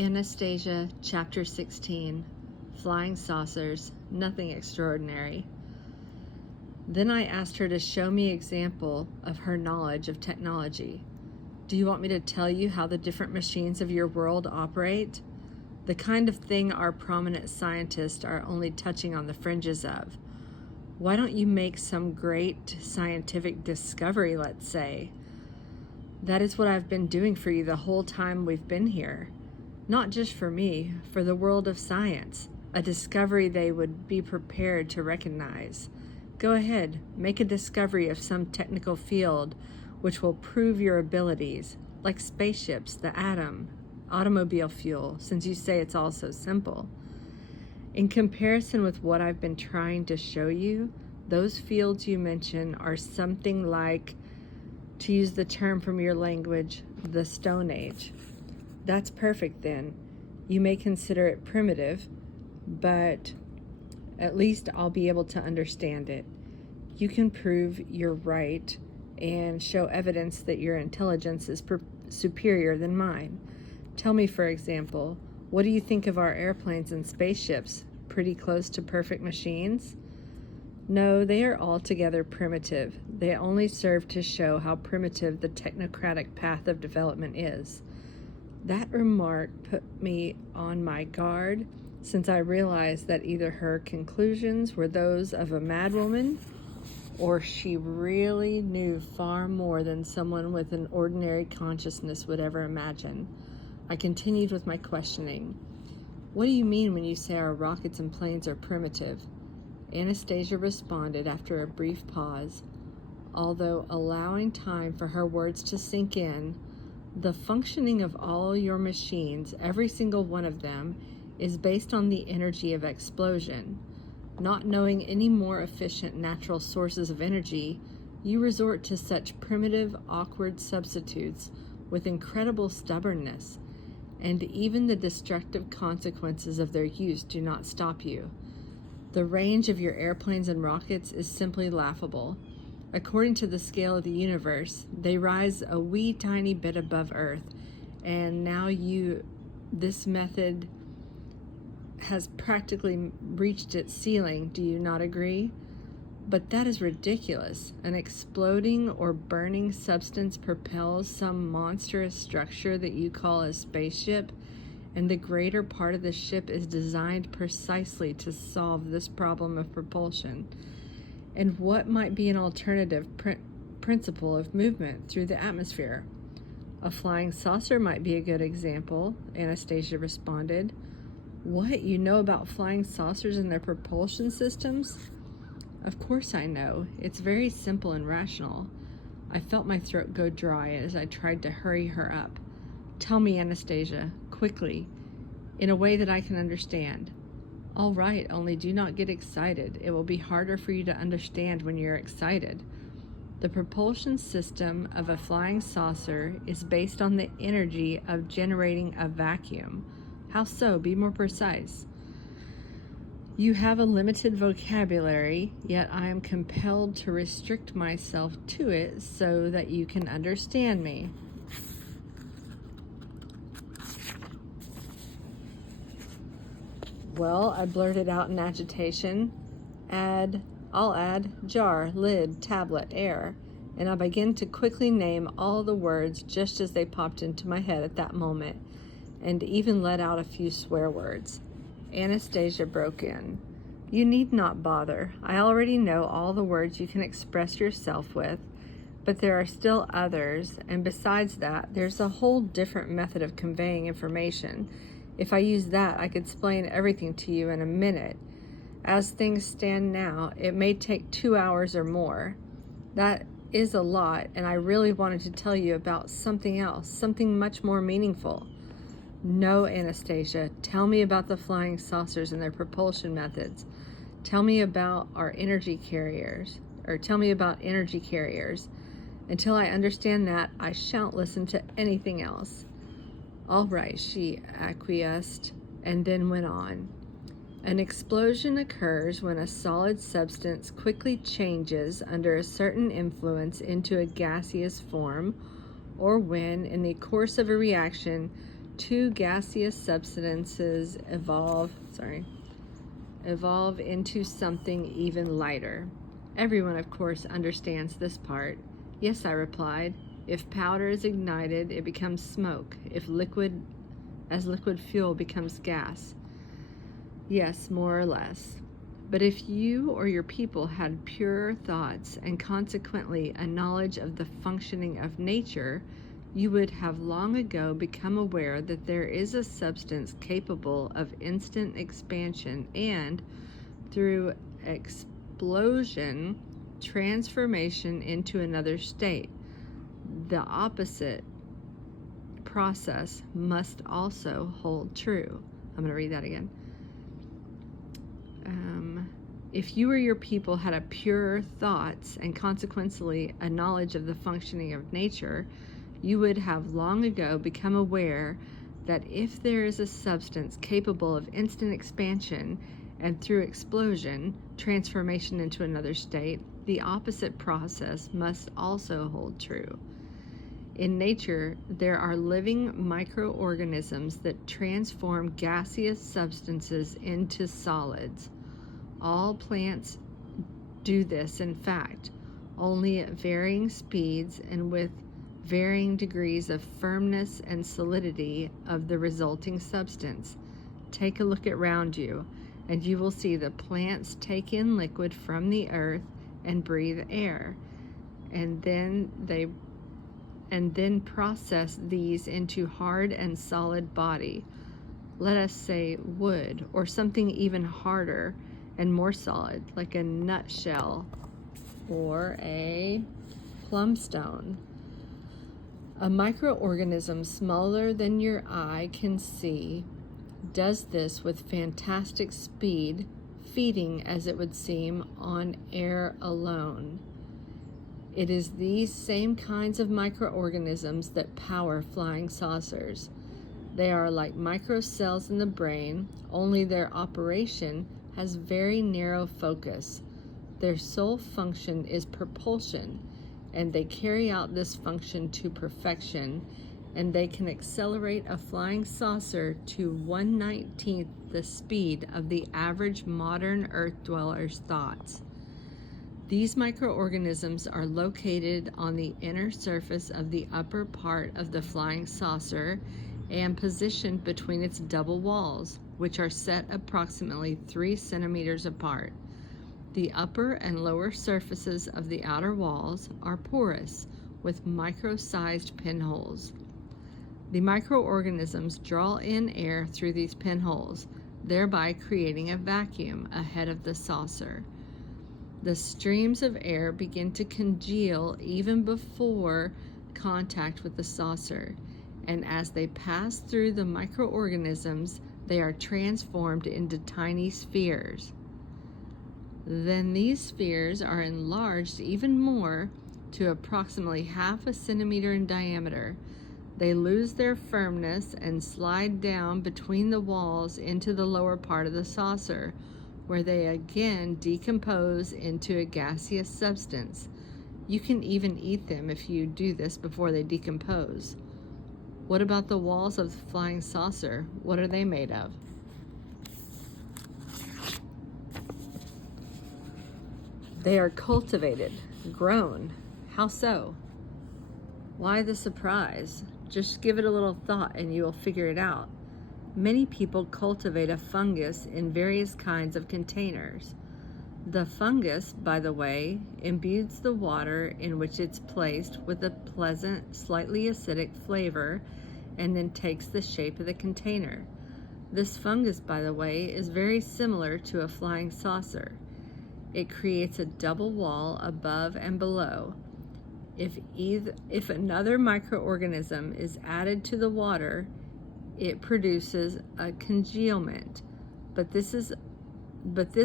Anastasia, Chapter 16, Flying Saucers, Nothing Extraordinary. Then I asked her to show me an example of her knowledge of technology. Do you want me to tell you how the different machines of your world operate? The kind of thing our prominent scientists are only touching on the fringes of. Why don't you make some great scientific discovery, let's say? That is what I've been doing for you the whole time we've been here. Not just for me, for the world of science, a discovery they would be prepared to recognize. Go ahead, make a discovery of some technical field which will prove your abilities, like spaceships, the atom, automobile fuel, since you say it's all so simple. In comparison with what I've been trying to show you, those fields you mention are something like, to use the term from your language, the Stone Age. That's perfect then. You may consider it primitive, but at least I'll be able to understand it. You can prove you're right and show evidence that your intelligence is superior than mine. Tell me, for example, what do you think of our airplanes and spaceships? Pretty close to perfect machines? No, they are altogether primitive. They only serve to show how primitive the technocratic path of development is. That remark put me on my guard, since I realized that either her conclusions were those of a madwoman, or she really knew far more than someone with an ordinary consciousness would ever imagine. I continued with my questioning. What do you mean when you say our rockets and planes are primitive? Anastasia responded after a brief pause, although allowing time for her words to sink in. The functioning of all your machines, every single one of them, is based on the energy of explosion. Not knowing any more efficient natural sources of energy, you resort to such primitive, awkward substitutes with incredible stubbornness, and even the destructive consequences of their use do not stop you. The range of your airplanes and rockets is simply laughable. According to the scale of the universe, they rise a wee tiny bit above Earth, and now this method has practically reached its ceiling. Do you not agree? But that is ridiculous. An exploding or burning substance propels some monstrous structure that you call a spaceship, and the greater part of the ship is designed precisely to solve this problem of propulsion. And what might be an alternative principle of movement through the atmosphere? A flying saucer might be a good example, Anastasia responded. What, you know about flying saucers and their propulsion systems? Of course I know. It's very simple and rational. I felt my throat go dry as I tried to hurry her up. Tell me, Anastasia, quickly, in a way that I can understand. All right, only do not get excited. It will be harder for you to understand when you're excited. The propulsion system of a flying saucer is based on the energy of generating a vacuum. How so? Be more precise. You have a limited vocabulary, yet I am compelled to restrict myself to it so that you can understand me. Well, I blurted out in agitation. I'll add jar, lid, tablet, air, and I began to quickly name all the words just as they popped into my head at that moment, and even let out a few swear words. Anastasia broke in. You need not bother. I already know all the words you can express yourself with, but there are still others, and besides that, there's a whole different method of conveying information. If I use that, I could explain everything to you in a minute. As things stand now, it may take 2 hours or more. That is a lot, and I really wanted to tell you about something else, something much more meaningful. No, Anastasia, tell me about the flying saucers and their propulsion methods. Tell me about energy carriers. Until I understand that, I shan't listen to anything else. All right, she acquiesced, and then went on. An explosion occurs when a solid substance quickly changes under a certain influence into a gaseous form, or when, in the course of a reaction, two gaseous substances evolve into something even lighter. Everyone, of course, understands this part. Yes, I replied. If powder is ignited, it becomes smoke. If liquid fuel becomes gas. Yes, more or less. But if you or your people had pure thoughts and consequently a knowledge of the functioning of nature, you would have long ago become aware that there is a substance capable of instant expansion and, through explosion, transformation into another state. The opposite process must also hold true. I'm going to read that again. If you or your people had a pure thoughts and consequently a knowledge of the functioning of nature, you would have long ago become aware that if there is a substance capable of instant expansion and through explosion, transformation into another state, the opposite process must also hold true. In nature, there are living microorganisms that transform gaseous substances into solids. All plants do this, in fact, only at varying speeds and with varying degrees of firmness and solidity of the resulting substance. Take a look around you, and you will see the plants take in liquid from the earth and breathe air, and then process these into hard and solid body. Let us say wood, or something even harder and more solid, like a nutshell or a plum stone. A microorganism smaller than your eye can see does this with fantastic speed, feeding, as it would seem, on air alone. It is these same kinds of microorganisms that power flying saucers. They are like microcells in the brain, only their operation has very narrow focus. Their sole function is propulsion, and they carry out this function to perfection, and they can accelerate a flying saucer to 1/19th the speed of the average modern Earth dweller's thoughts. These microorganisms are located on the inner surface of the upper part of the flying saucer and positioned between its double walls, which are set approximately 3 centimeters apart. The upper and lower surfaces of the outer walls are porous, with micro-sized pinholes. The microorganisms draw in air through these pinholes, thereby creating a vacuum ahead of the saucer. The streams of air begin to congeal even before contact with the saucer, and as they pass through the microorganisms, they are transformed into tiny spheres. Then these spheres are enlarged even more to approximately 0.5 centimeter in diameter. They lose their firmness and slide down between the walls into the lower part of the saucer, where they again decompose into a gaseous substance. You can even eat them if you do this before they decompose. What about the walls of the flying saucer? What are they made of? They are cultivated, grown. How so? Why the surprise? Just give it a little thought and you will figure it out. Many people cultivate a fungus in various kinds of containers. The fungus, by the way, imbues the water in which it's placed with a pleasant, slightly acidic flavor and then takes the shape of the container. This fungus, by the way, is very similar to a flying saucer. It creates a double wall above and below. If another microorganism is added to the water, it produces a congealment, but this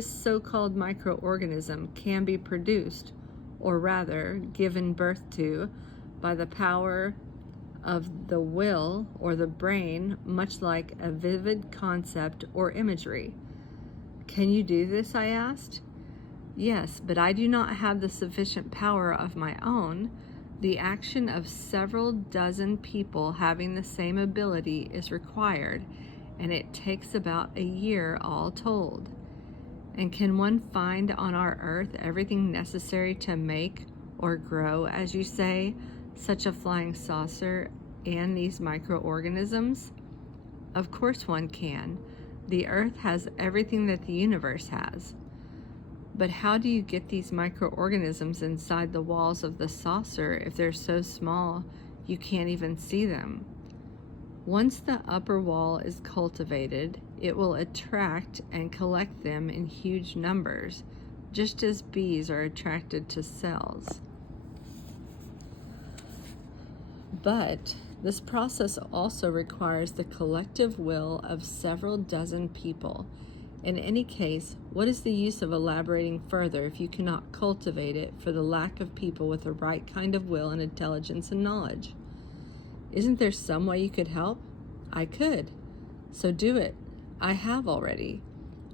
so-called microorganism can be produced, or rather given birth to, by the power of the will or the brain, much like a vivid concept or imagery. Can you do this? I asked. Yes, but I do not have the sufficient power of my own. The action of several dozen people having the same ability is required, and it takes about a year all told. And can one find on our earth everything necessary to make or grow, as you say, such a flying saucer and these microorganisms? Of course one can. The earth has everything that the universe has. But how do you get these microorganisms inside the walls of the saucer if they're so small you can't even see them? Once the upper wall is cultivated, it will attract and collect them in huge numbers, just as bees are attracted to cells. But this process also requires the collective will of several dozen people. In any case, what is the use of elaborating further if you cannot cultivate it for the lack of people with the right kind of will and intelligence and knowledge? Isn't there some way you could help? I could. So do it. I have already.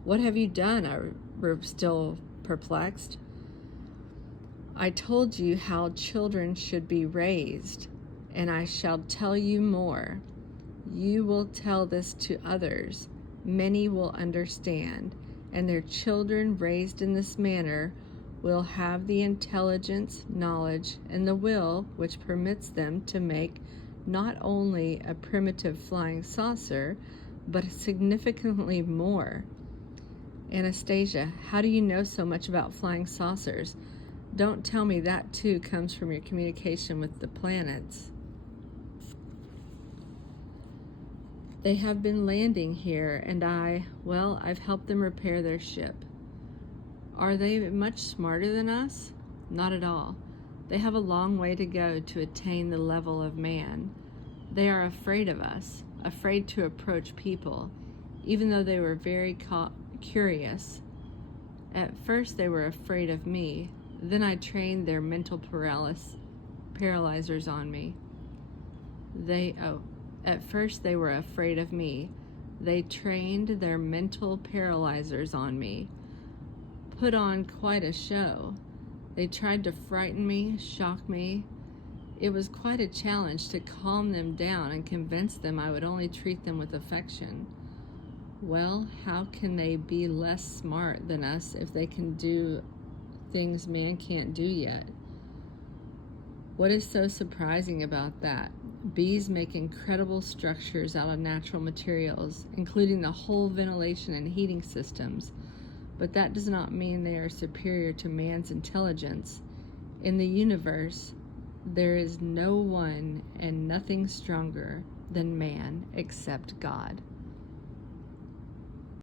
What have you done? I were still perplexed. I told you how children should be raised, and I shall tell you more. You will tell this to others. Many will understand, and their children raised in this manner will have the intelligence, knowledge, and the will which permits them to make not only a primitive flying saucer, but significantly more. Anastasia, how do you know so much about flying saucers? Don't tell me that too comes from your communication with the planets. They have been landing here, and I've helped them repair their ship. Are they much smarter than us? Not at all. They have a long way to go to attain the level of man. They are afraid of us, afraid to approach people, even though they were very curious. At first they were afraid of me, then I trained their mental paralyzers on me. At first they were afraid of me. They trained their mental paralyzers on me. Put on quite a show. They tried to frighten me, shock me. It was quite a challenge to calm them down and convince them I would only treat them with affection. Well, how can they be less smart than us if they can do things man can't do yet? What is so surprising about that? Bees make incredible structures out of natural materials, including the whole ventilation and heating systems. But that does not mean they are superior to man's intelligence. In the universe, there is no one and nothing stronger than man except God.